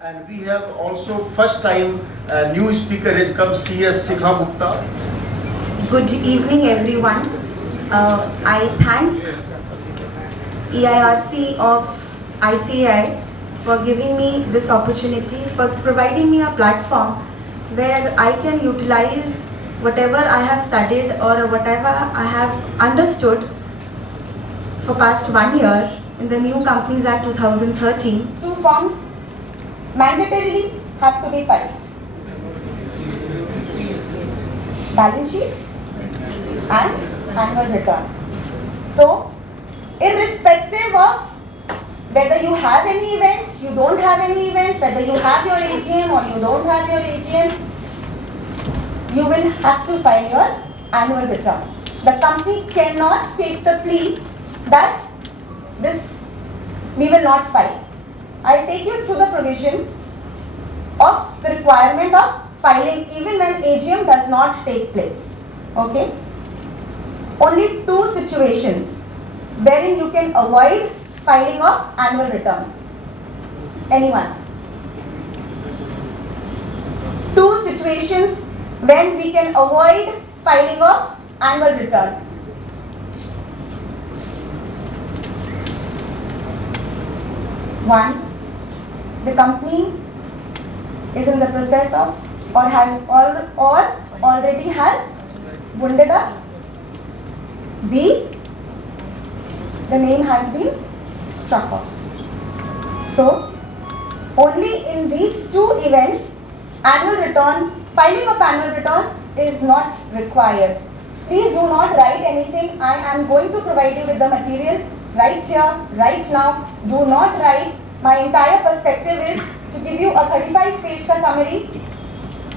And we have also first time new speaker has come, CS Sikha Gupta. Good evening, everyone. I thank EIRC of ICAI for giving me this opportunity, for providing me a platform where I can utilize whatever I have studied or whatever I have understood for past 1 year in the New Companies Act 2013. Two forms mandatorily have to be filed: balance sheet and annual return. So, irrespective of whether you have any event, you don't have any event, whether you have your AGM or you don't have your AGM, you will have to file your annual return. The company cannot take the plea that we will not file. I'll take you through the provisions of the requirement of filing even when AGM does not take place. Okay? Only two situations wherein you can avoid filing of annual return. Anyone? Two situations when we can avoid filing of annual return. One, the company is in the process of or already has wounded up. B, the name has been struck off. So, only in these two events, filing of annual return is not required. Please do not write anything. I am going to provide you with the material right here, right now. Do not write. My entire perspective is to give you a 35-page summary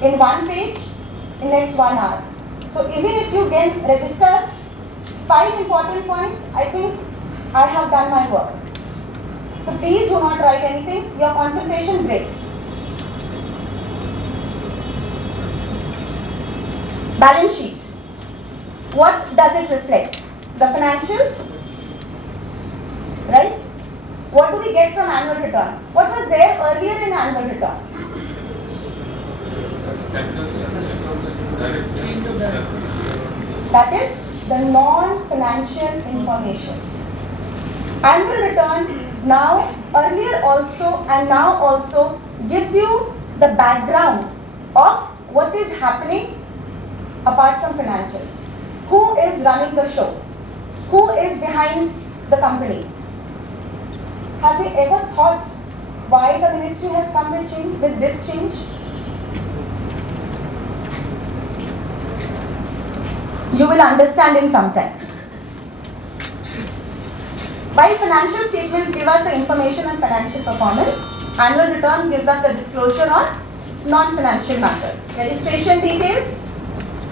in one page in next 1 hour. So even if you can register 5 important points, I think I have done my work. So please do not write anything. Your concentration breaks. Balance sheet. What does it reflect? The financials, right? What do we get from annual return? What was there earlier in annual return? That is the non-financial information. Annual return now, earlier also and now also gives you the background of what is happening apart from financials. Who is running the show? Who is behind the company? Have you ever thought why the ministry has come with this change? You will understand in some time. While financial statements give us the information on financial performance, annual return gives us the disclosure on non-financial matters. Registration details,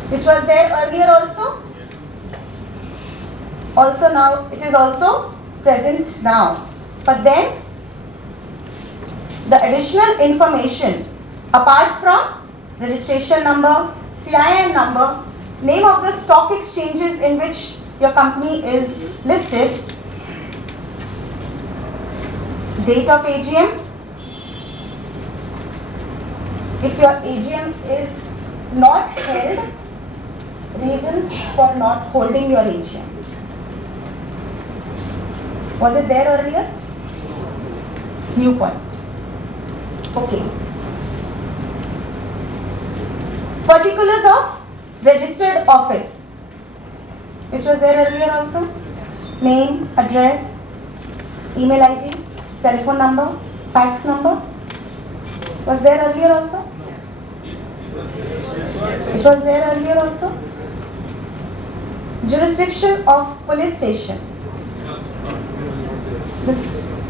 which was there earlier also. Also now, it is also present now. But then, the additional information apart from registration number, CIN number, name of the stock exchanges in which your company is listed, date of AGM, if your AGM is not held, reasons for not holding your AGM. Was it there earlier? New point. Okay. Particulars of registered office, which was there earlier also. Name, address, email ID, telephone number, fax number. Was there earlier also? It was there earlier also. Jurisdiction of police station.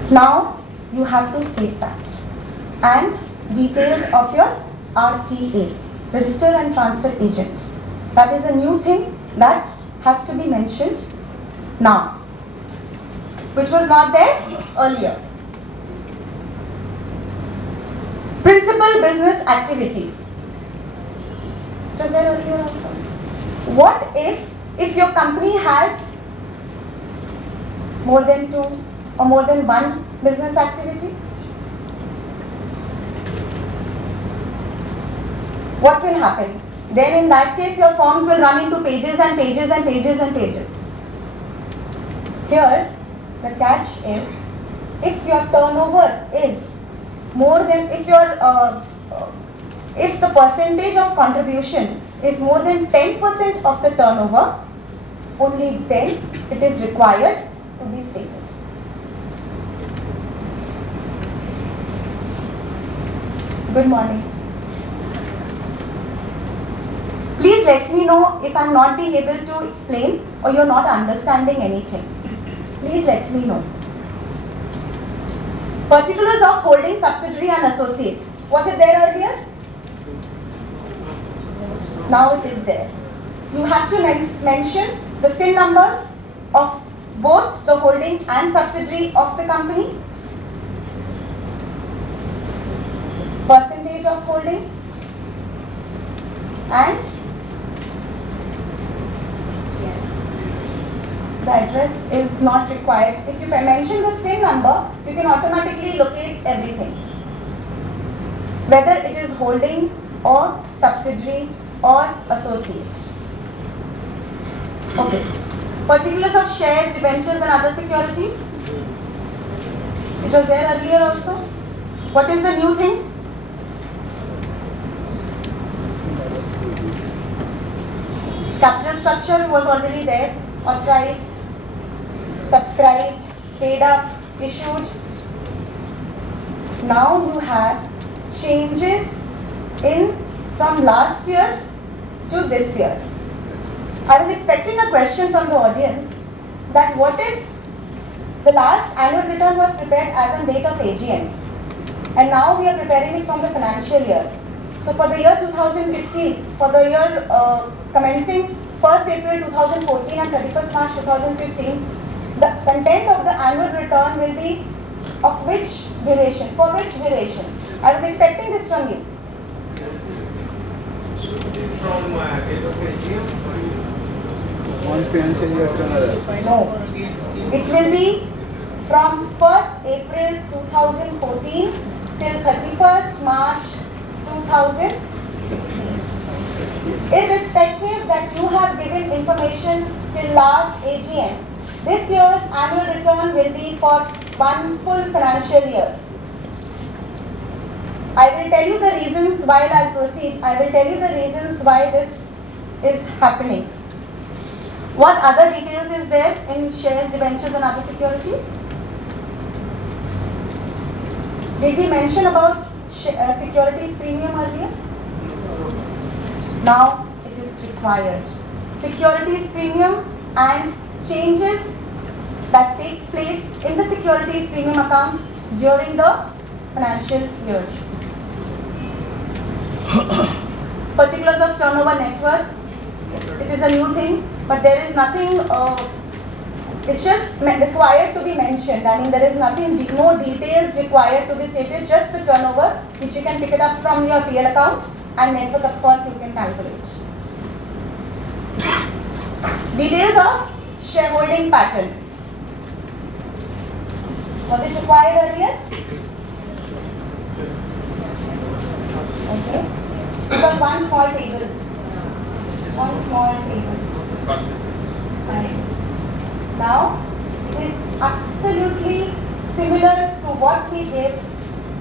Now you have to state that. And details of your RTA, register and transfer agent. That is a new thing that has to be mentioned now, which was not there earlier. Principal business activities. It was there earlier also. What if your company has more than 2 or more than 1 business activity? what will happen? Then in that case your forms will run into pages and pages and pages and pages. Here the catch is, if your turnover is more than, if the percentage of contribution is more than 10% of the turnover, only then it is required to be stated. Good morning. Please let me know if I am not being able to explain or you are not understanding anything. Please let me know. Particulars of holding subsidiary and associate. Was it there earlier? Now it is there. You have to mention the SIN numbers of both the holding and subsidiary of the company, percentage of holding, and the address is not required. If you mention the SIN number, you can automatically locate everything, whether it is holding or subsidiary or associate. Okay. Particulars of shares, debentures and other securities. It was there earlier also. What is the new thing? Capital structure was already there. Authorized, subscribed, paid up, issued. Now you have changes in from last year to this year. I was expecting a question from the audience that what if the last annual return was prepared as on date of AGM and now we are preparing it from the financial year. So for the year 2015, for the year commencing 1st April 2014 and 31st March 2015, the content of the annual return will be of which duration, for which duration? I was expecting this from you. From date of AGM? One financial year to another. No. It will be from 1st April 2014 till 31st March 2015. Irrespective that you have given information till last AGM, this year's annual return will be for one full financial year. I will tell you the reasons while I'll proceed. I will tell you the reasons why this is happening. What other details is there in shares, debentures and other securities? Did we mention about securities premium earlier? Now it is required. Securities premium and changes that takes place in the securities premium account during the financial year. Particulars of turnover net worth. It is a new thing, but there is nothing, it's just required to be mentioned. I mean, there is nothing, no details required to be stated, just the turnover, which you can pick it up from your PL account, and net worth, of course, you can calculate. Details of shareholding pattern. Was it required earlier? Okay. It was one small table. One small table. Right. Now, it is absolutely similar to what we gave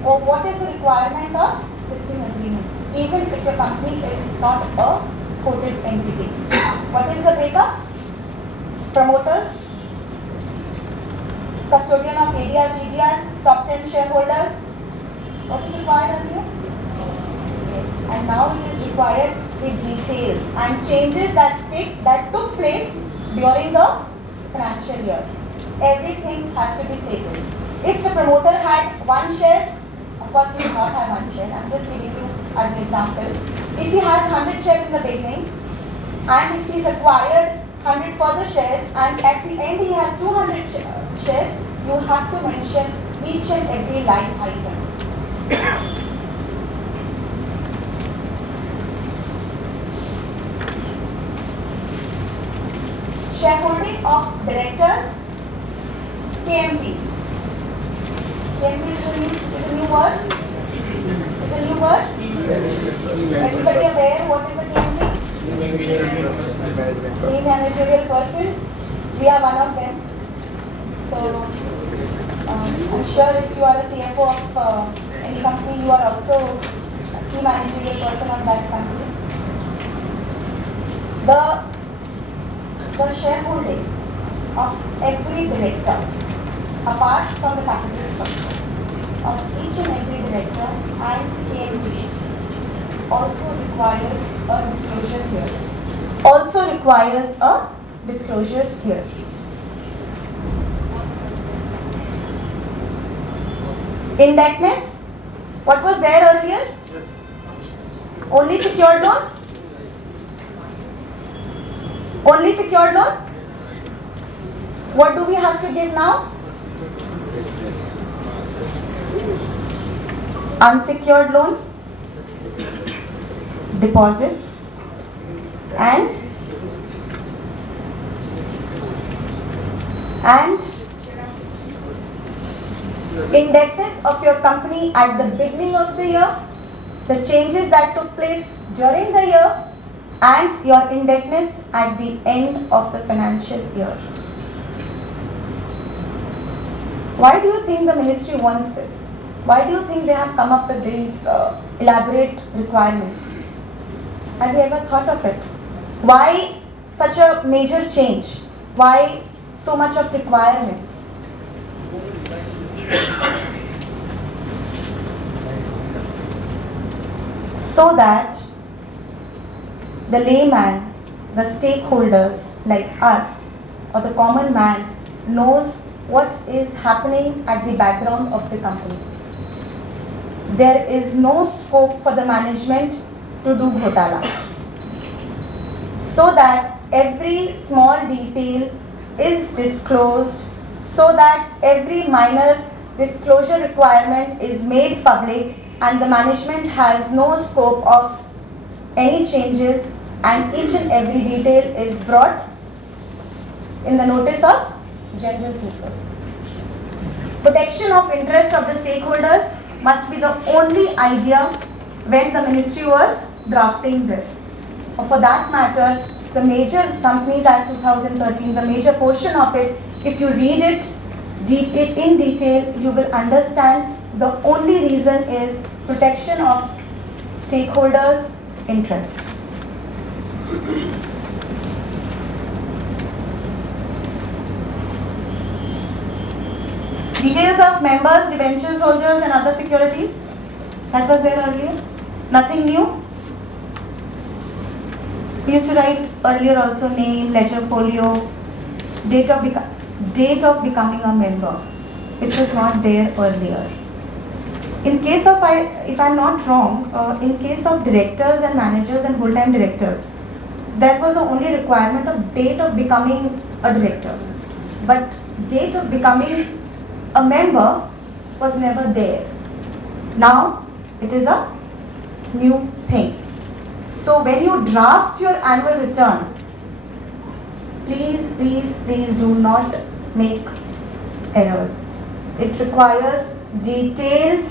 or what is the requirement of listing agreement, even if your company is not a quoted entity. What is the breakup? Promoters, custodian of ADR, GDR, top 10 shareholders. What is required earlier? Yes. And now it is required with details and changes that took place during the financial year. Everything has to be stated. If the promoter had one share, of course he will not have one share. I am just giving you as an example. If he has 100 shares in the beginning and if he has acquired 100 further shares and at the end he has 200 shares, you have to mention each and every line item. Shareholding of directors, KMPs. KMP is a new word. It's a new word? Everybody aware what is a KMP? Key managerial person. We are one of them. So, I'm sure if you are a CFO of any company, you are also a key managerial person of that company. The shareholding of every director, apart from the capital structure, of each and every director and KMP also requires a disclosure here. Also requires a disclosure here. Indebtedness, what was there earlier? Only secured loan? Only secured loan? What do we have to give now? Unsecured loan, deposits, and indebtedness of your company at the beginning of the year, the changes that took place during the year, and your indebtedness at the end of the financial year. Why do you think the ministry wants this? Why do you think they have come up with these elaborate requirements? Have you ever thought of it? Why such a major change? Why so much of requirements? So that the layman, the stakeholders like us or the common man knows what is happening at the background of the company. There is no scope for the management to do ghotala. So that every small detail is disclosed, so that every minor disclosure requirement is made public and the management has no scope of any changes, and each and every detail is brought in the notice of general people. Protection of interests of the stakeholders must be the only idea when the ministry was drafting this. Or for that matter, the Major Companies Act 2013, the major portion of it, if you read it in detail, you will understand the only reason is protection of stakeholders' interest. Details of members, debenture holders and other securities. That was there earlier. Nothing new. We used to write earlier also name, ledger folio, date of becoming a member, which was not there earlier. In case of, if I'm not wrong, in case of directors and managers and full-time directors, that was the only requirement of date of becoming a director. But date of becoming a member was never there. Now it is a new thing. So when you draft your annual return, please do not make errors. It requires detailed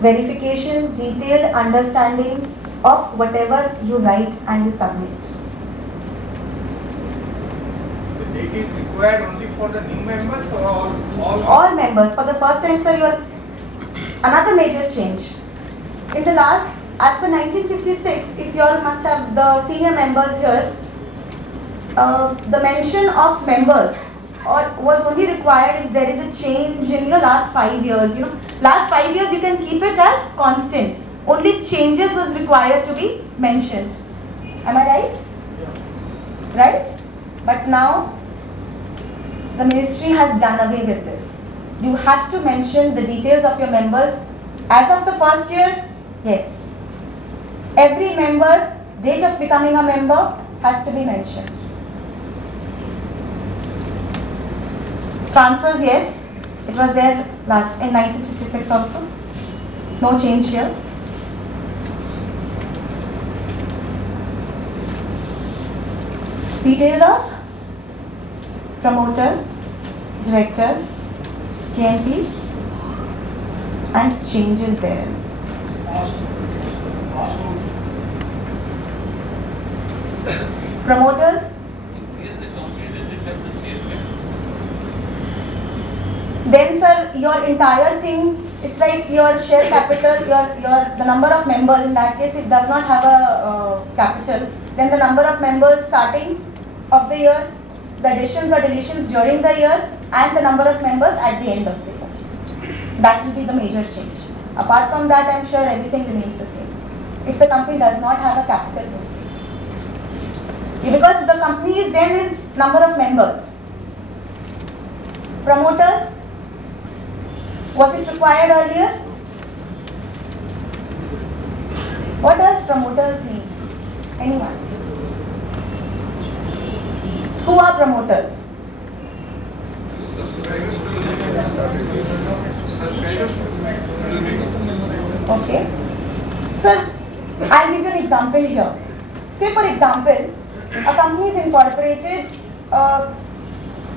verification, detailed understanding of whatever you write and you submit. The date is required only for the new members or all? All members. For the first time, sir, you are another major change. In the last, as per 1956, if you all must have the senior members here, the mention of members was only required if there is a change in last 5 years. Last 5 years you can keep it as constant. Only changes was required to be mentioned. Am I right? Yeah. Right? But now the ministry has done away with this. You have to mention the details of your members. As of the first year, yes. Every member, date of becoming a member has to be mentioned. Transfers, yes, it was there last in 1956 also. No change here. Details of promoters, directors, KMPs, and changes there. Promoters? Then sir, your entire thing, it's like your share capital, the number of members, in that case it does not have a capital. Then the number of members starting of the year, the additions or deletions during the year, and the number of members at the end of the year. That will be the major change. Apart from that, I am sure everything remains the same. If the company does not have a capital. Because the company is then is number of members. Promoters? Was it required earlier? What does promoters mean? Anyone? Who are promoters? Okay. Sir, I'll give you an example here. Say for example, a company is incorporated,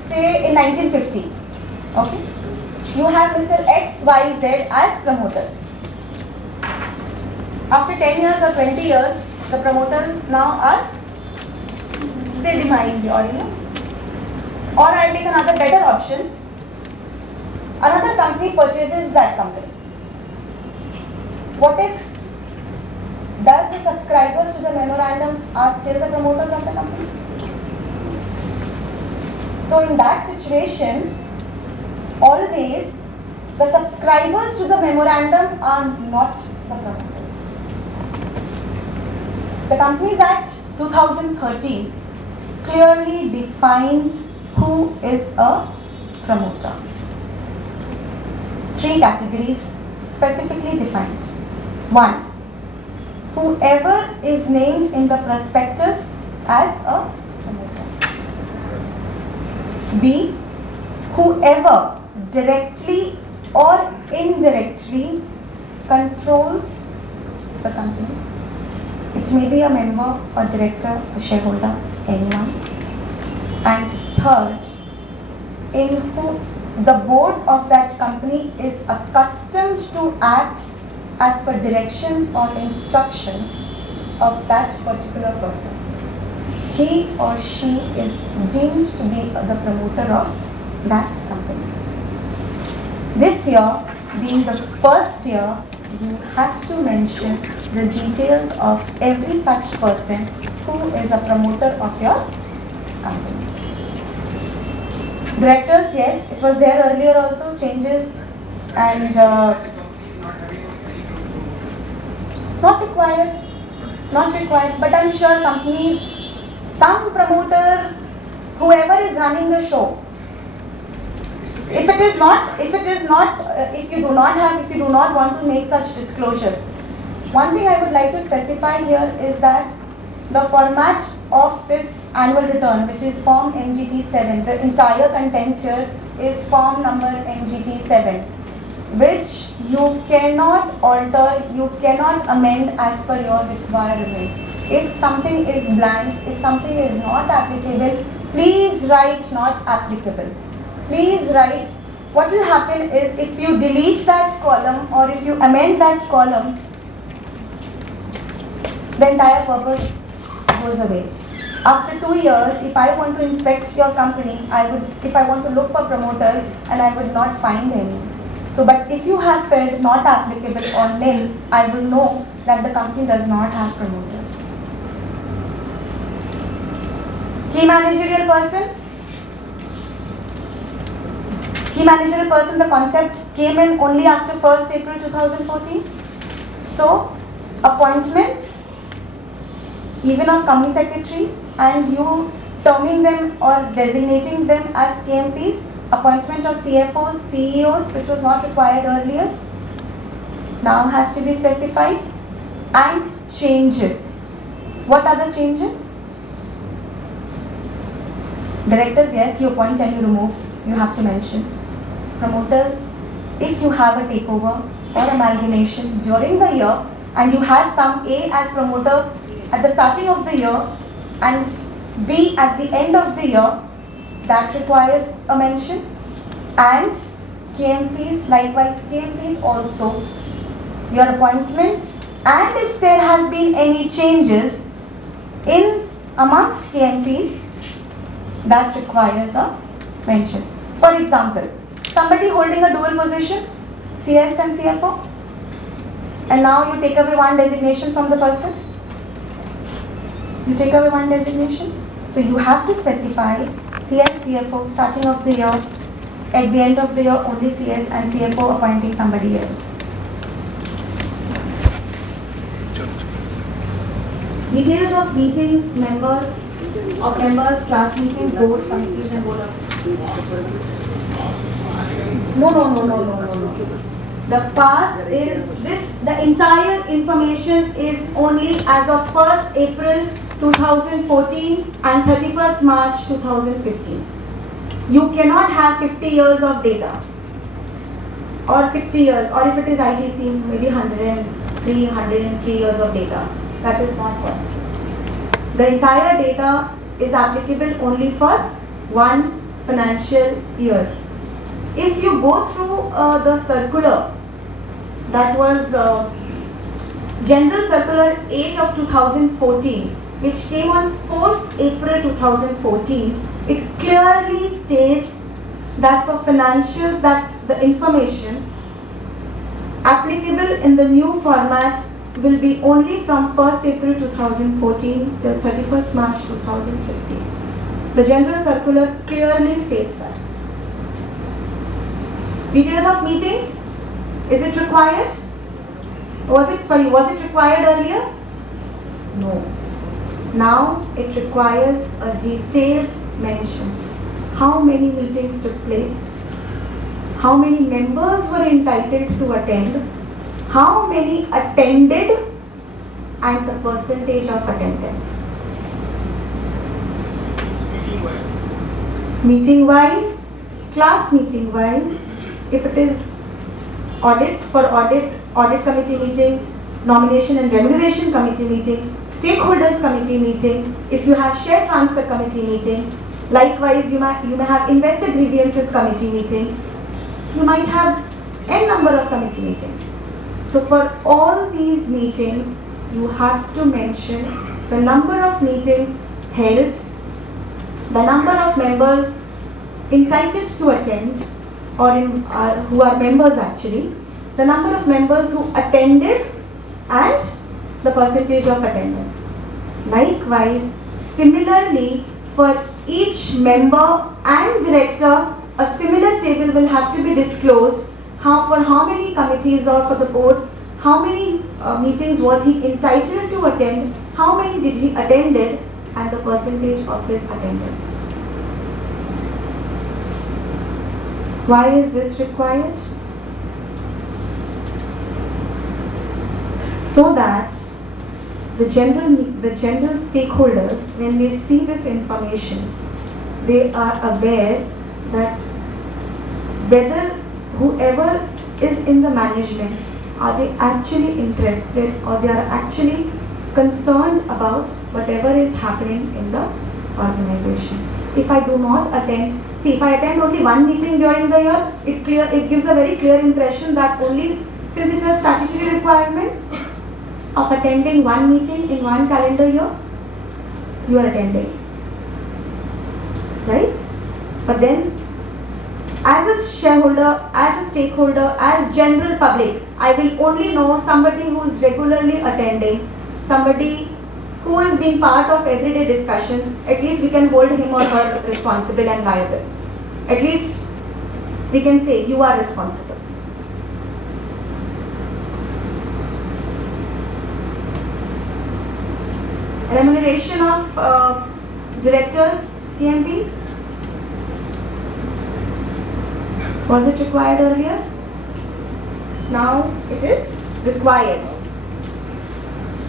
say in 1950. Okay. You have Mr. X, Y, Z as promoters. After 10 years or 20 years, the promoters now are, they demise, or I'll take another better option. Another company purchases that company. What if, does the subscribers to the memorandum are still the promoters of the company? So in that situation, always the subscribers to the memorandum are not the promoters. The Companies Act 2013 clearly defines who is a promoter. 3 categories specifically defined. 1. Whoever is named in the prospectus as a promoter. B. Whoever directly or indirectly controls the company. It may be a member, a director, a shareholder, anyone. And third, in who the board of that company is accustomed to act as per directions or instructions of that particular person. He or she is deemed to be the promoter of that company. This year, being the first year, you have to mention the details of every such person who is a promoter of your company. Directors, yes, it was there earlier also, changes, and not required, but I'm sure companies, some promoter, whoever is running the show, if you do not want to make such disclosures, one thing I would like to specify here is that the format of this annual return, which is form MGT 7, the entire contents here is form number MGT 7, which you cannot alter, you cannot amend as per your requirement. If something is blank, if something is not applicable, please write not applicable. Please write. What will happen is, if you delete that column or if you amend that column, the entire purpose goes away. After 2 years, if I want to inspect your company, if I want to look for promoters, and I would not find any. So, but if you have filled not applicable or nil, I will know that the company does not have promoters. Key managerial person. Key managerial person, the concept came in only after 1st April 2014. So, appointments, even of company secretaries, and you terming them or designating them as KMPs, appointment of CFOs, CEOs, which was not required earlier, now has to be specified, and changes. What are the changes? Directors, yes, you appoint and you remove, you have to mention. Promoters, if you have a takeover or amalgamation during the year and you had some A as promoter at the starting of the year and B at the end of the year, that requires a mention. And KMPs, likewise KMPs also, your appointment, and if there has been any changes in amongst KMPs, that requires a mention. For example, somebody holding a dual position, CS and CFO, and now you take away one designation from the person. You take away one designation. So you have to specify CS, CFO, starting of the year, at the end of the year only CS and CFO appointing somebody else. Details of meetings, members, class meetings, board, committees and board of... No. The past is this, the entire information is only as of 1st April 2014 and 31st March 2015. You cannot have 50 years of data or 60 years, or if it is ITC, maybe 103 years of data. That is not possible. The entire data is applicable only for one financial year. If you go through the circular, that was General Circular 8 of 2014, which came on 4th April 2014, it clearly states that for financial, that the information applicable in the new format will be only from 1st April 2014 till 31st March 2015. The General Circular clearly states that. Details of meetings, is it required? Was it required earlier? No. Now it requires a detailed mention. How many meetings took place? How many members were entitled to attend? How many attended? And the percentage of attendance. Meeting wise, class meeting wise, if it is audit committee meeting, nomination and remuneration committee meeting, stakeholders committee meeting, if you have share transfer committee meeting, likewise you may have investor grievances committee meeting, you might have n number of committee meetings. So for all these meetings, you have to mention the number of meetings held, the number of members entitled to attend, or who are members actually, the number of members who attended and the percentage of attendance. Likewise, similarly, for each member and director, a similar table will have to be disclosed. For how many committees or for the board, how many meetings was he entitled to attend, how many did he attended, and the percentage of his attendance. Why is this required? So that the general stakeholders, when they see this information, they are aware that whether whoever is in the management, are they actually interested or they are actually concerned about whatever is happening in the organization. If I do not attend, if I attend only one meeting during the year, it gives a very clear impression that only, since it is a statutory requirement of attending one meeting in one calendar year, you are attending, right? But then, as a shareholder, as a stakeholder, as general public, I will only know somebody who is regularly attending, somebody who is being part of everyday discussions. At least we can hold him or her responsible and liable. At least we can say you are responsible. Remuneration of directors, KMPs. Was it required earlier? Now it is required.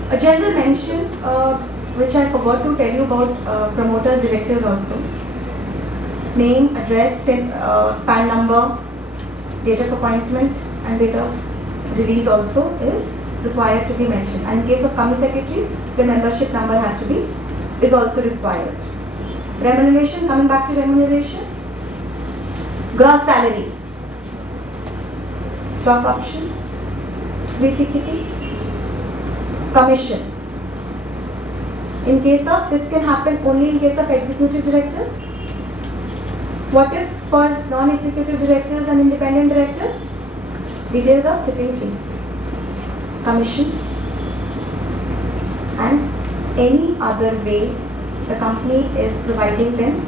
A general mention, which I forgot to tell you about promoters, directors also. Name, address, PAN number, date of appointment and date of release also is required to be mentioned. And in case of company secretaries, the membership number is also required. Remuneration, coming back to remuneration. Gross salary, stock option, gratuity, commission. In case of, this can happen only in case of executive directors. What if for non-executive directors and independent directors? Details of sitting fee, commission, and any other way the company is providing them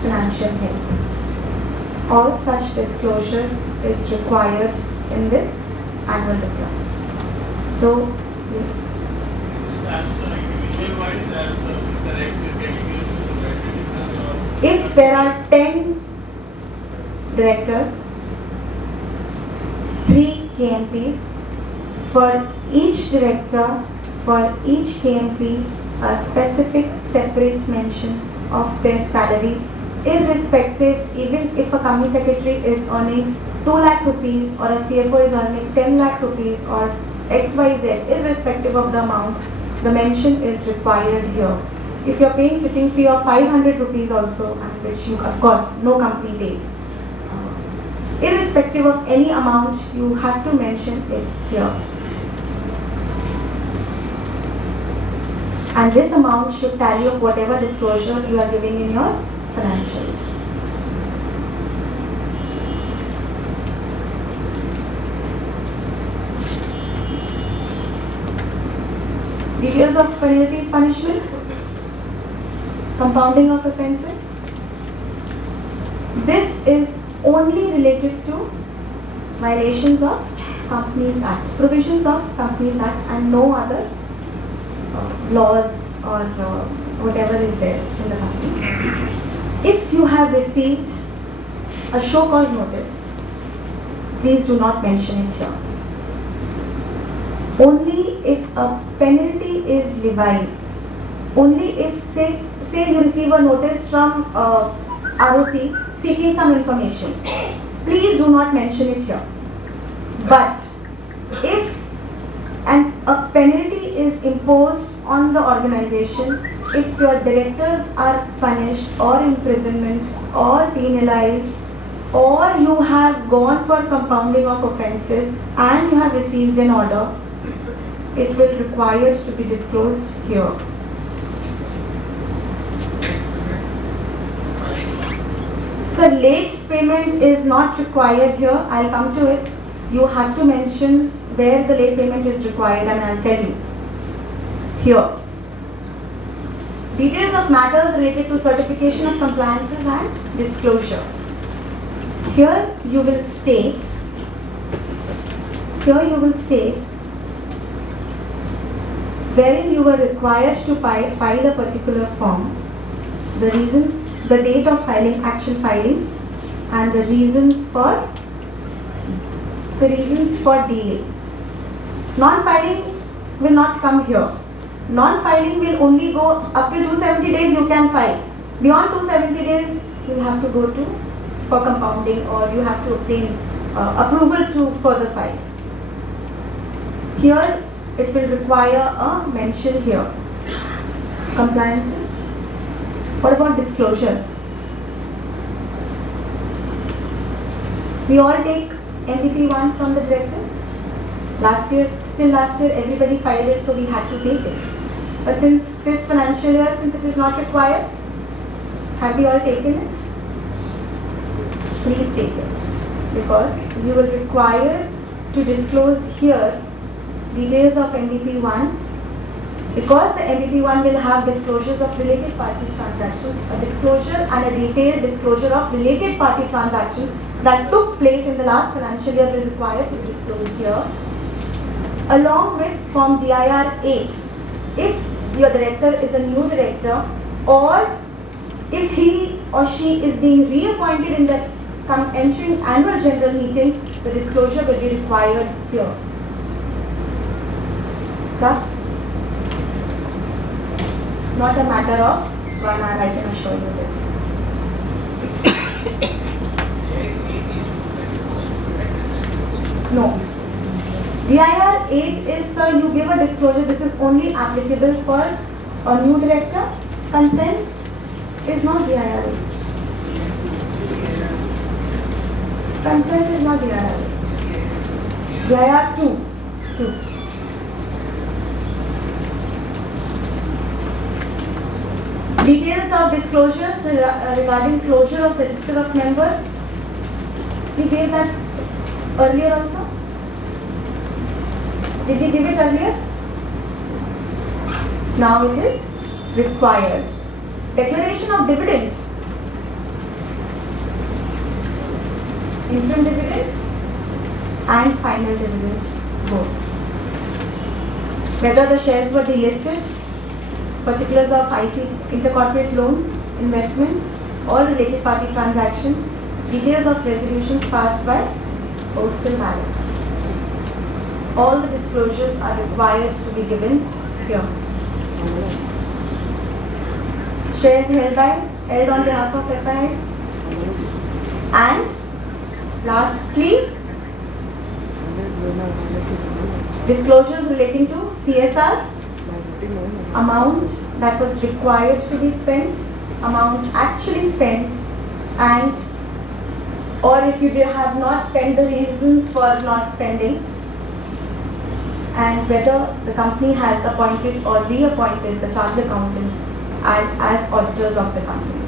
financial help. All such disclosure is required in this annual return. So, if there are 10 directors, 3 KMPs, for each director, for each KMP, a specific separate mention of their salary, irrespective, even if a company secretary is earning 2 lakh rupees or a CFO is earning 10 lakh rupees or XYZ, irrespective of the amount, the mention is required here. If you are paying sitting fee of 500 rupees also, and which you, of course, no company pays, irrespective of any amount, you have to mention it here. And this amount should tally of whatever disclosure you are giving in your financials. Details of penalties, punishments, compounding of offences. This is only related to violations of Companies Act, provisions of Companies Act, and no other laws or whatever is there in the company. If you have received a show cause notice, please do not mention it here. Only if a penalty is levied, only if say you receive a notice from ROC seeking some information, please do not mention it here. But if a penalty is imposed on the organization, if your directors are punished or imprisonment or penalized, or you have gone for compounding of offences and you have received an order, it will require to be disclosed here. So late payment is not required here. I'll come to it. You have to mention where the late payment is required, and I'll tell you here. Details of matters related to certification of compliances and disclosure. Here you will state wherein you were required to file a particular form, the reasons, the date of filing, actual filing, and the reasons for delay. Non-filing will not come here. Non-filing will only go up to 270 days you can file. Beyond 270 days you will have to go to for compounding, or you have to obtain approval to further file. Here it will require a mention here. Compliances. What about disclosures? We all take NDP1 from the directors. Till last year everybody filed it, so we had to take it. But since this financial year, since it is not required, have we all taken it? Please take it, because you will require to disclose here details of NDP1, because the NDP1 will have disclosures of related party transactions, a disclosure and a detailed disclosure of related party transactions that took place in the last financial year will require to be disclosed here, along with Form DIR 8. If your director is a new director, or if he or she is being reappointed in the entering annual general meeting, the disclosure will be required here. Thus, not a matter of 1 hour, I can assure you this. No. DIR 8 is, sir, you give a disclosure, this is only applicable for a new director. Consent is not DIR 8. Consent is not DIR 8. DIR 2. 2. Details of disclosures regarding closure of register of members. We gave that earlier also. Did we give it earlier? Now it is required. Declaration of dividend. Interim dividend and final dividend both. Whether the shares were delisted, particulars of IC intercorporate loans, investments, or related party transactions, details of resolutions passed by postal ballot. All the disclosures are required to be given here. Shares held on behalf of FI, and lastly, disclosures relating to CSR, amount that was required to be spent, amount actually spent, and or if you have not spent, the reasons for not spending, and whether the company has appointed or reappointed the chartered accountants as auditors of the company.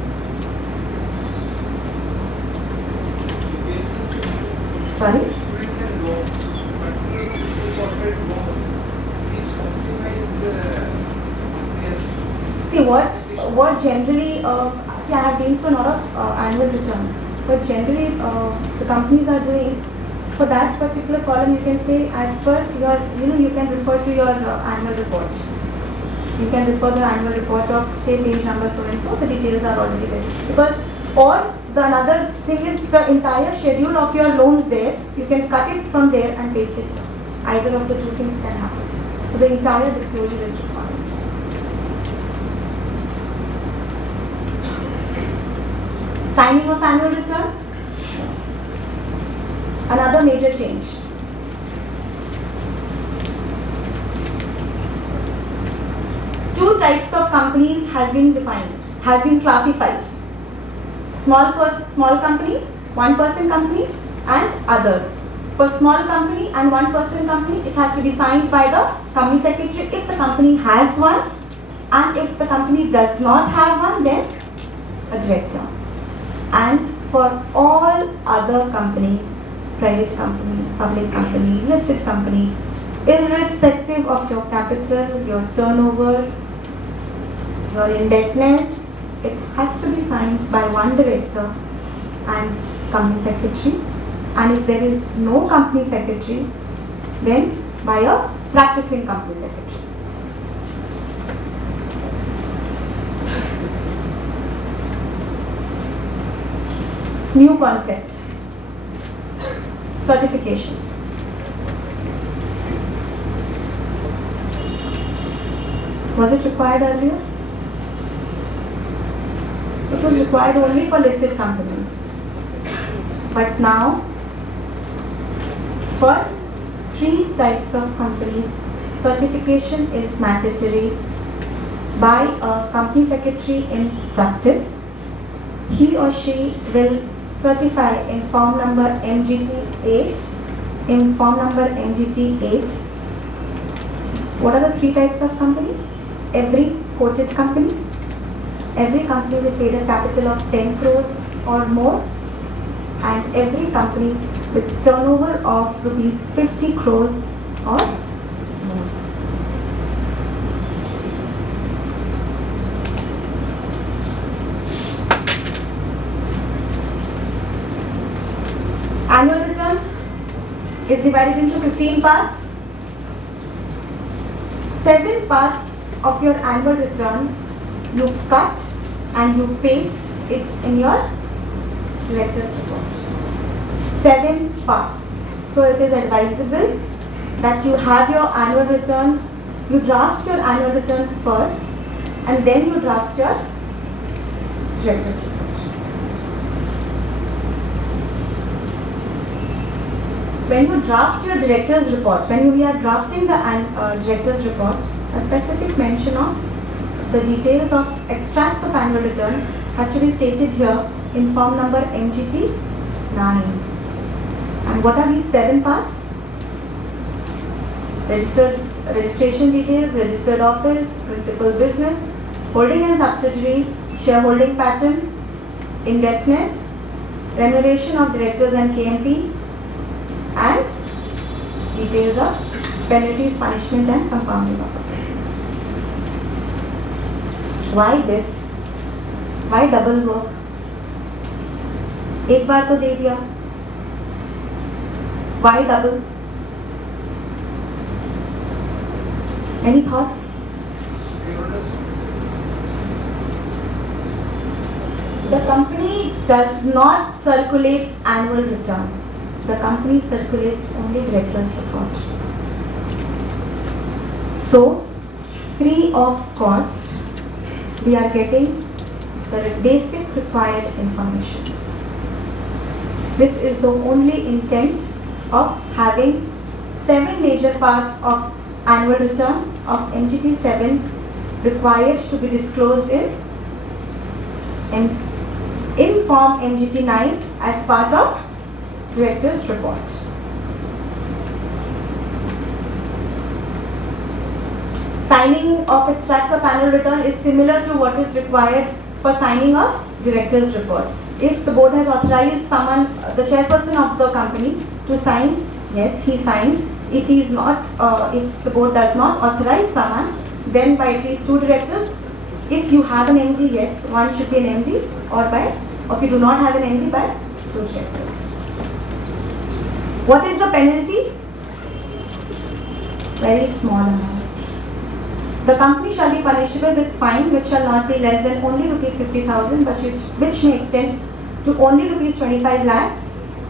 Sorry? See what generally, see I have been through a lot of annual returns, but generally the companies are doing, for that particular column you can say as per your, you can refer to your annual report. You can refer the annual report of say page number so and so, the details are already there. Because, or the another thing is the entire schedule of your loans there, you can cut it from there and paste it here. Either of the two things can happen. So the entire disclosure is required. Signing of annual return, another major change. Two types of companies has been defined, has been classified. Small company, one-person company, and others. For small company and one-person company, it has to be signed by the company secretary if the company has one, and if the company does not have one, then a director. And for all other companies, private company, public company, listed company, irrespective of your capital, your turnover, your indebtedness, it has to be signed by one director and company secretary. And if there is no company secretary, then by a practicing company secretary. New concept, certification. Was it required earlier? It was required only for listed companies. But now, for 3 types of companies, certification is mandatory by a company secretary in practice. He or she will certify in form number MGT 8. In form number MGT 8. What are the 3 types of companies? Every quoted company, every company with paid a capital of 10 crores or more, and every company with turnover of rupees 50 crores or more. Annual return is divided into 15 parts. 7 parts of your annual return you cut and you paste it in your director's report. 7 parts. So it is advisable that you have your annual return, you draft your annual return first and then you draft your director's report. When you draft your director's report, when we are drafting the director's report, a specific mention of the details of extracts of annual return has to be stated here in form number MGT 9. And what are these 7 parts? registration details, registered office, principal business, holding and subsidiary, shareholding pattern, indebtedness, remuneration of directors and KMP, and details of penalties, punishment and compounding of offence. Why this? Why double work? एक बार तो दे दिया. Why double? Any thoughts? The company does not circulate annual return. The company circulates only director's report. So, free of cost, we are getting the basic required information. This is the only intent of having 7 major parts of annual return of entity 7 required to be disclosed in form MGT 9 as part of director's report. Signing of extracts of annual return is similar to what is required for signing of director's report. If the board has authorized someone, the chairperson of the company, to sign, yes, he signs. If he is not, if the board does not authorize someone, then by at least 2 directors. If you have an MD, yes, one should be an MD, or if you do not have an MD, by 2 directors. What is the penalty? Very small amount. The company shall be punishable with fine which shall not be less than only rupees 50,000, but which may extend to only rupees 25 lakhs,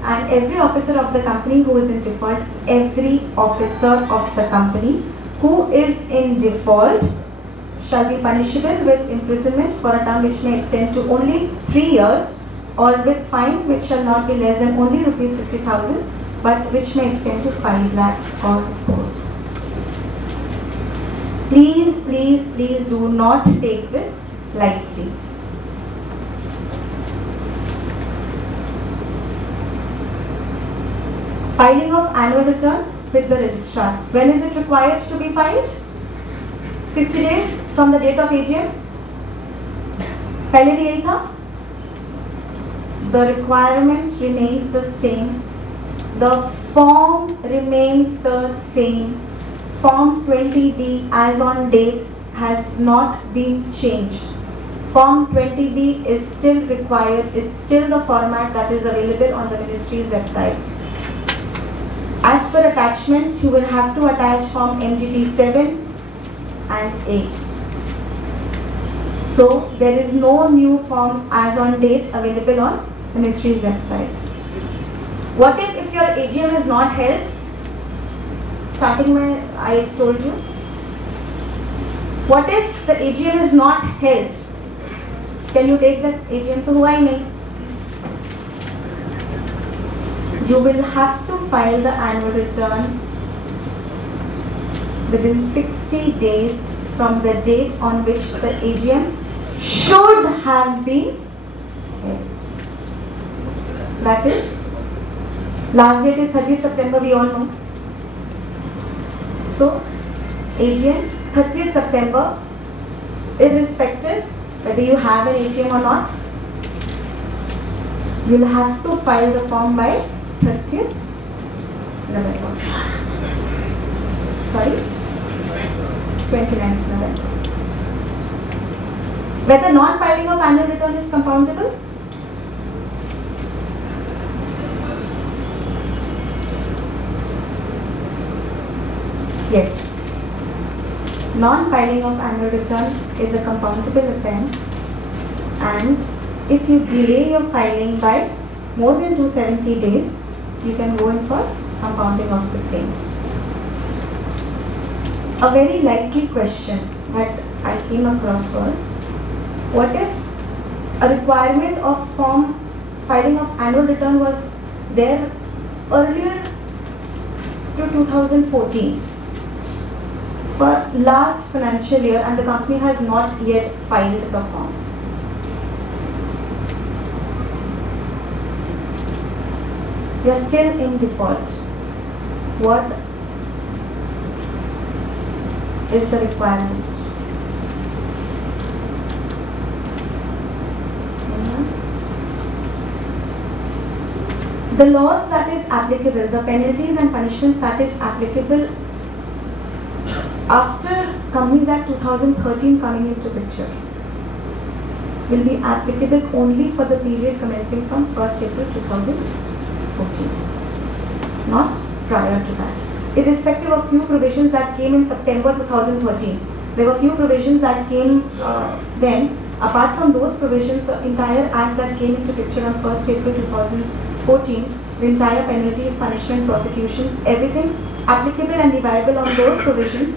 and every officer of the company who is in default, every officer of the company who is in default shall be punishable with imprisonment for a term which may extend to only 3 years, or with fine which shall not be less than only rupees 50,000, but which may extend to 5 lakhs or both. Please, please, please do not take this lightly. Filing of annual return with the registrar. When is it required to be filed? 60 days from the date of AGM. पहले भी यही था. The requirement remains the same. The form remains the same. Form 20B as on date has not been changed. Form 20B is still required. It's still the format that is available on the ministry's website. As per attachment, you will have to attach Form MGT 7 and 8. So there is no new form as on date available on the ministry's website. What if your AGM is not held? Starting when I told you. What if the AGM is not held? Can you take the AGM to हुआ ही नहीं? You will have to file the annual return within 60 days from the date on which the AGM should have been held. That is, last date is 30th September, we all know. So, AGM 30th September, irrespective whether you have an AGM or not, you will have to file the form by 30th November. Sorry? 29th November. Whether non-filing of annual return is compoundable? Yes. Non-filing of annual return is a compoundable offence, and if you delay your filing by more than 270 days, you can go in for compounding of the same. A very likely question that I came across was, what if a requirement of filing of annual return was there earlier to 2014 for last financial year and the company has not yet filed the form? You are still in default. What is the requirement. The laws that is applicable, the penalties and punishments that is applicable after Companies Act 2013 coming into picture will be applicable only for the period commencing from 1st April 2014, not prior to that. Irrespective of few provisions that came in September 2013, there were few provisions that came then. Apart from those provisions, the entire act that came into picture on 1st April 2014, the entire penalties, punishment, prosecutions, everything applicable and deviable on those provisions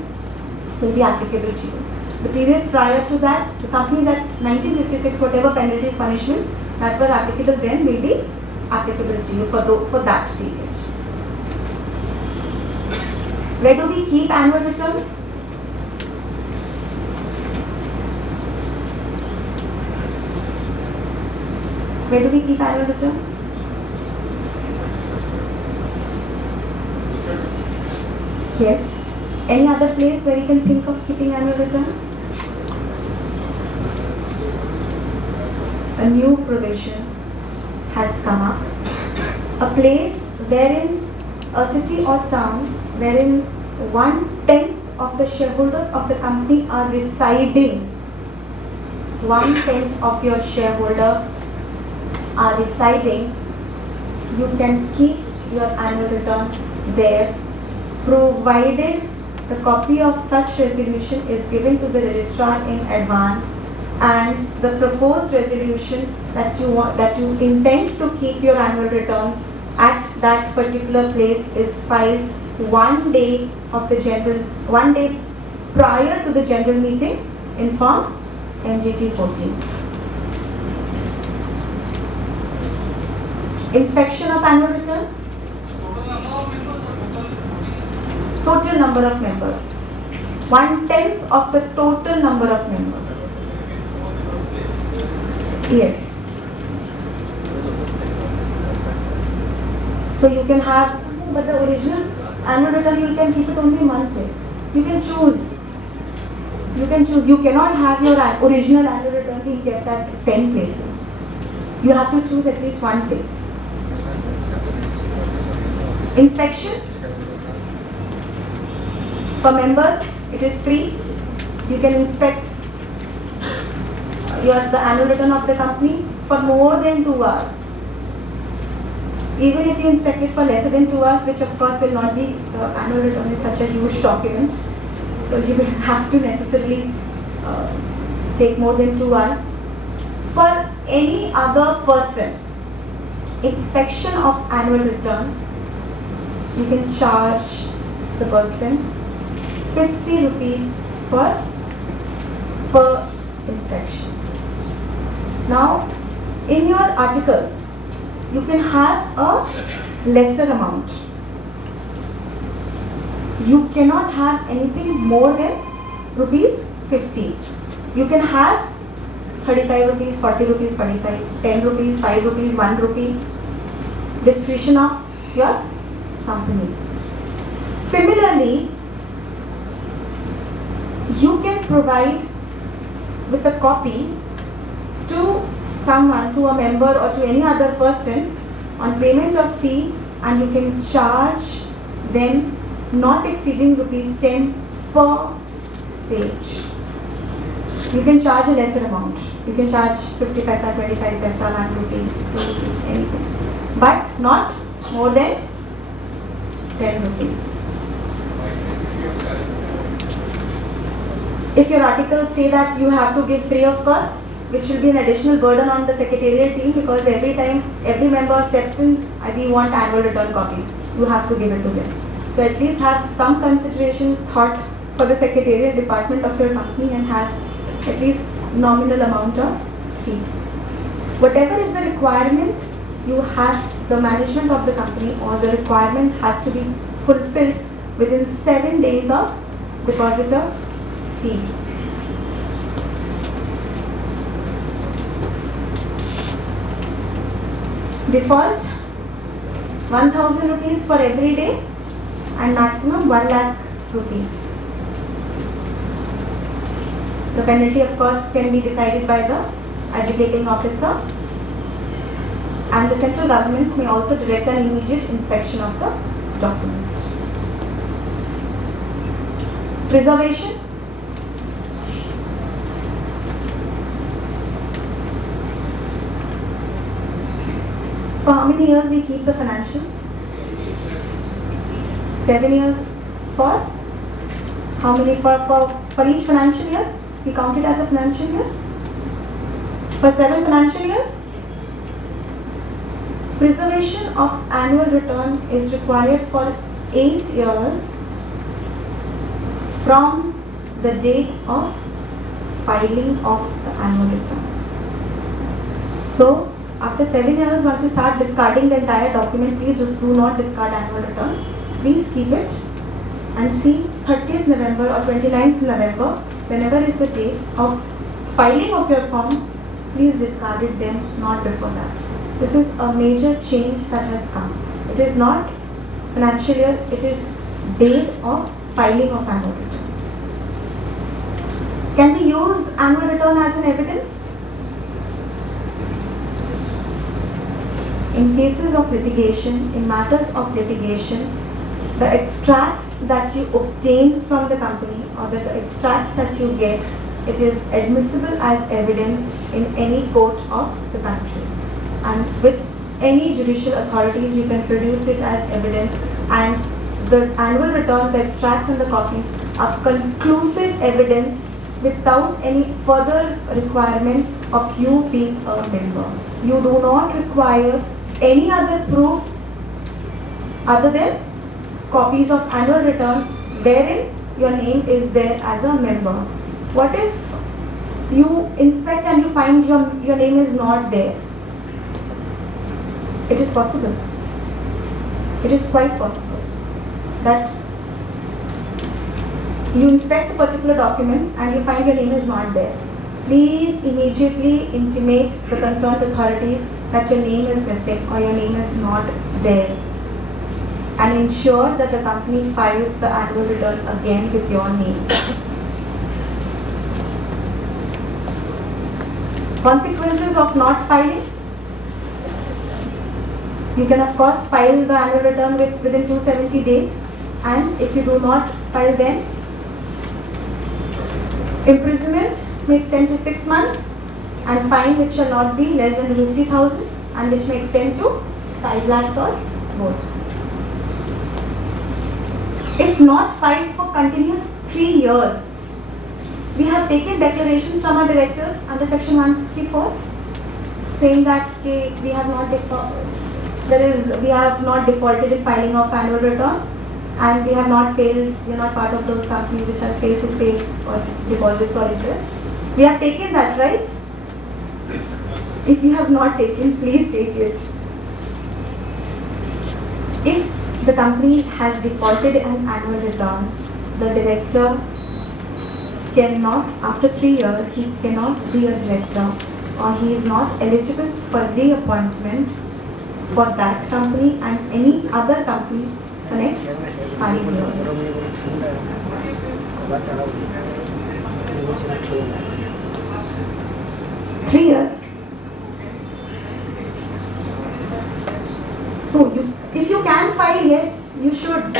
will be applicable to you. The period prior to that, the Companies Act 1956, whatever penalties, punishments that were applicable then will be applicable to you for that period. Where do we keep annual returns? Where do we keep annual returns? Yes. Any other place where you can think of keeping annual returns? A new provision has come up. A place wherein a city or town wherein 1/10 of the shareholders of the company are residing. 1/10 of your shareholders are residing. You can keep your annual return there, provided the copy of such resolution is given to the registrar in advance, and the proposed resolution that you intend to keep your annual return at that particular place is filed 1 day prior to the general meeting in Form MGT 14. Inspection of annual return. Total number of members. 1/10 of the total number of members. Yes. So you can have, but the original annual return you can keep it only in one place. You can choose. You can choose. You cannot have your original annual return being kept at 10 places. You have to choose at least one place. Inspection. For members, it is free. You can inspect the annual return of the company for more than 2 hours. Even if you inspect it for lesser than 2 hours, which of course will not be, the annual return is such a huge document, so you will have to necessarily take more than 2 hours. For any other person, inspection of annual return, you can charge the person 50 rupees per inspection. Now, in your articles, you can have a lesser amount. You cannot have anything more than rupees 50. You can have 35 rupees, 40 rupees, 45, 10 rupees, 5 rupees, 1 rupee, discretion of your company. Similarly, you can provide with a copy to someone, to a member or to any other person on payment of fee, and you can charge them not exceeding rupees 10 per page. You can charge a lesser amount. You can charge 50 paisa, 25 paisa, 1 rupee, 2 rupees, anything. But not more than 10 rupees. If your articles say that you have to give free of cost, which will be an additional burden on the secretarial team, because every time every member steps in, we want annual return copies. You have to give it to them. So at least have some consideration thought for the secretarial department of your company and have at least nominal amount of fee. Whatever is the requirement, you have the management of the company, or the requirement has to be fulfilled within 7 days of deposit of fee. Default 1000 rupees for every day and maximum 1 lakh rupees. The penalty, of course, can be decided by the adjudicating officer, and the central government may also direct an immediate inspection of the document. Preservation. For how many years we keep the financials? 7 years. For how many? For each financial year? We count it as a financial year? For 7 financial years? Preservation of annual return is required for 8 years from the date of filing of the annual return. So, after 7 years, once you start discarding the entire document, please just do not discard annual return. Please keep it and see 30th November or 29th November, whenever is the date of filing of your form, please discard it then, not before that. This is a major change that has come. It is not financial year, it is date of filing of annual return. Can we use annual return as an evidence? In cases of litigation, in matters of litigation, the extracts that you obtain from the company or the extracts that you get, it is admissible as evidence in any court of the country. And with any judicial authorities, you can produce it as evidence, and the annual return, the extracts and the copies are conclusive evidence without any further requirement of you being a member. You do not require any other proof other than copies of annual return wherein your name is there as a member. What if you inspect and you find your name is not there? It is possible. It is quite possible that you inspect a particular document and you find your name is not there. Please immediately intimate the concerned authorities that your name is missing or your name is not there, and ensure that the company files the annual return again with your name. Consequences of not filing. You can of course file the annual return within 270 days, and if you do not file then, imprisonment may extend to 6 months, and fine which shall not be less than 50,000 and which may extend to 5 lakhs or more. If not filed for continuous 3 years, we have taken declarations from our directors under section 164 saying that we have not defaulted in filing of annual return, and we have not failed, we are not part of those companies which have failed to pay or deposits or interest. We have taken that, right? If you have not taken, please take it. If the company has defaulted an annual return, the director cannot, after 3 years, he cannot be a director, or he is not eligible for reappointment for that company and any other company for next 5 years. 3 years. So if you can file, yes, you should.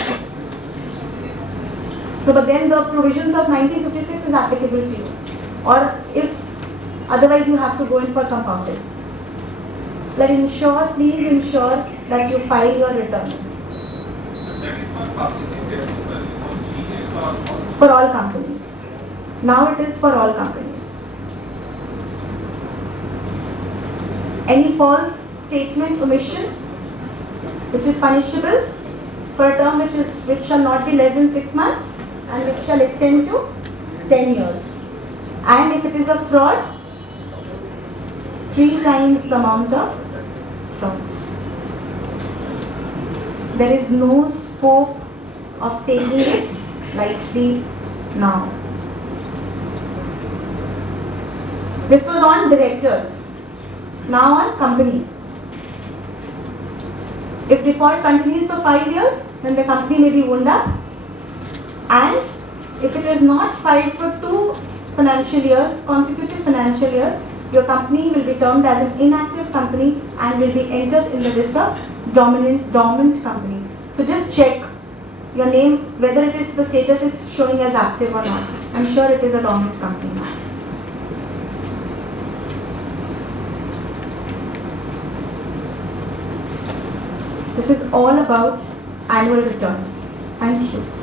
So, but then the provisions of 1956 is applicable to you. Or if otherwise you have to go in for compounded. But please ensure that you file your returns. For all companies. Now it is for all companies. Any false statement, omission, which is punishable for a term which shall not be less than 6 months and which shall extend to 10 years. And if it is a fraud, 3 times the amount of fraud. There is no scope of taking it lightly now. This was on directors. Now on company. If default continues for 5 years, then the company may be wound up. And if it is not filed for 2 financial years, consecutive financial years, your company will be termed as an inactive company and will be entered in the list of dormant companies. So just check your name, whether it is the status is showing as active or not. I'm sure it is a dormant company now. This is all about annual returns. Thank you.